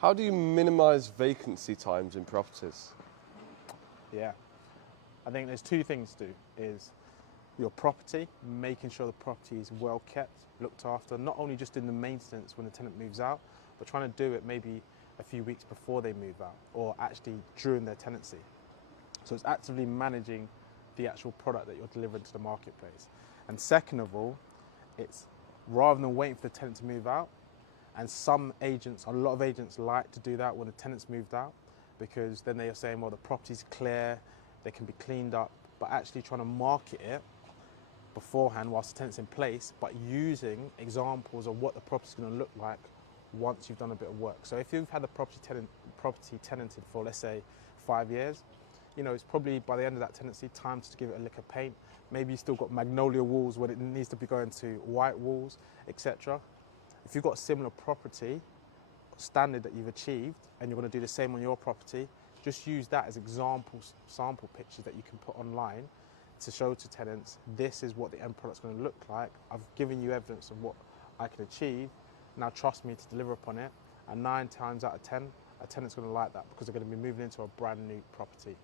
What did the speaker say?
How do you minimise vacancy times in properties? Yeah, I think there's two things to do, is your property, making sure the property is well kept, looked after, not only just in the maintenance when the tenant moves out, but trying to do it maybe a few weeks before they move out or actually during their tenancy. So it's actively managing the actual product that you're delivering to the marketplace. And second of all, it's rather than waiting for the tenant to move out, and a lot of agents like to do that when the tenant's moved out, because then they are saying, well, the property's clear, they can be cleaned up, but actually trying to market it beforehand whilst the tenant's in place, but using examples of what the property's going to look like once you've done a bit of work. So if you've had the property tenanted for, let's say, 5 years, it's probably by the end of that tenancy, time to give it a lick of paint. Maybe you've still got magnolia walls when it needs to be going to white walls, etc. If you've got a similar property standard that you've achieved and you're going to do the same on your property, just use that as examples, sample pictures that you can put online to show to tenants, this is what the end product's going to look like. I've given you evidence of what I can achieve. Now trust me to deliver upon it. And 9 times out of 10, a tenant's going to like that because they're going to be moving into a brand new property.